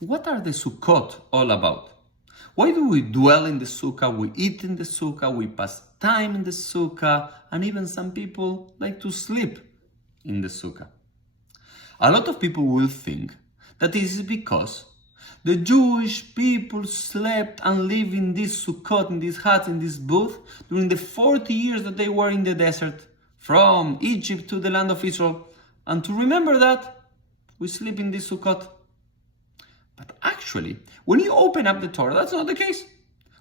what are the Sukkot all about? Why do we dwell in the Sukkah, we eat in the Sukkah, we pass time in the Sukkah, and even some people like to sleep in the Sukkah? A lot of people will think that this is because the Jewish people slept and lived in this Sukkot, in these huts, in this booth, during the 40 years that they were in the desert, from Egypt to the land of Israel. And to remember that, we sleep in this Sukkot. But actually, when you open up the Torah, that's not the case.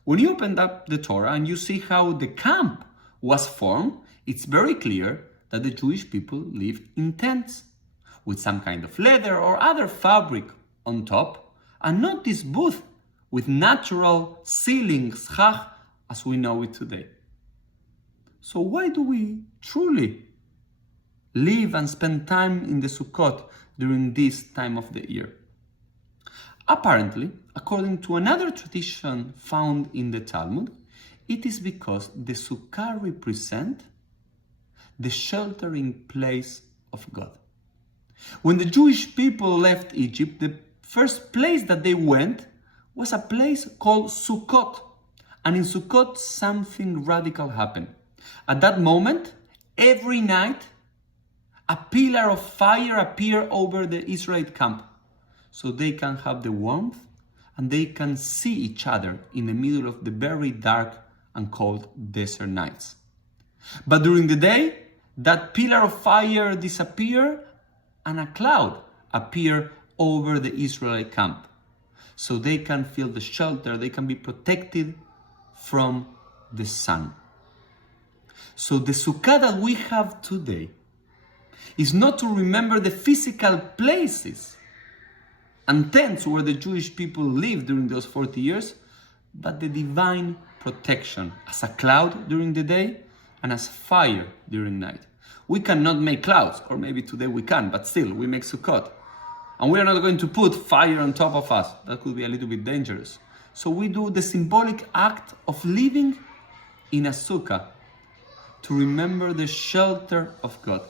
When you open up the Torah and you see how the camp was formed, it's very clear that the Jewish people lived in tents, with some kind of leather or other fabric on top, and not this booth with natural ceilings, as we know it today. So why do we truly live and spend time in the Sukkot during this time of the year? Apparently, according to another tradition found in the Talmud, it is because the Sukkah represents the sheltering place of God. When the Jewish people left Egypt, the first place that they went was a place called Sukkot. And in Sukkot, something radical happened. At that moment, every night, a pillar of fire appeared over the Israelite camp, so they can have the warmth and they can see each other in the middle of the very dark and cold desert nights. But during the day, that pillar of fire disappeared and a cloud appeared over the Israelite camp, so they can feel the shelter, they can be protected from the sun. So the Sukkah that we have today is not to remember the physical places and tents where the Jewish people lived during those 40 years, but the divine protection as a cloud during the day and as fire during night. We cannot make clouds, or maybe today we can, but still we make Sukkot. And we are not going to put fire on top of us. That could be a little bit dangerous. So we do the symbolic act of living in a Sukkah to remember the shelter of God.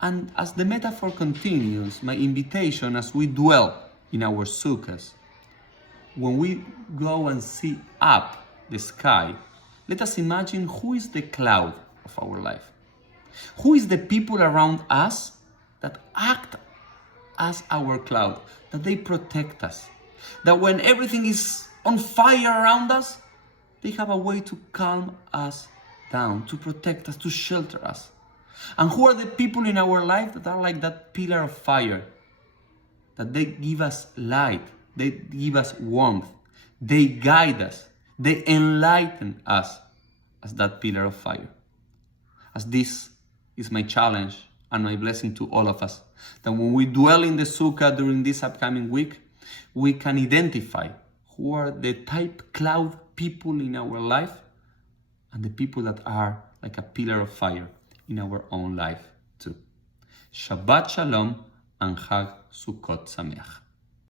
And as the metaphor continues, my invitation as we dwell in our sukkahs, when we go and see up the sky, let us imagine who is the cloud of our life. Who is the people around us that act as our cloud, that they protect us, that when everything is on fire around us, they have a way to calm us down, to protect us, to shelter us. And who are the people in our life that are like that pillar of fire? That they give us light, they give us warmth, they guide us, they enlighten us as that pillar of fire. As this is my challenge and my blessing to all of us, that when we dwell in the Sukkah during this upcoming week, we can identify who are the type cloud people in our life and the people that are like a pillar of fire in our own life too. Shabbat Shalom and Chag Sukkot Sameach.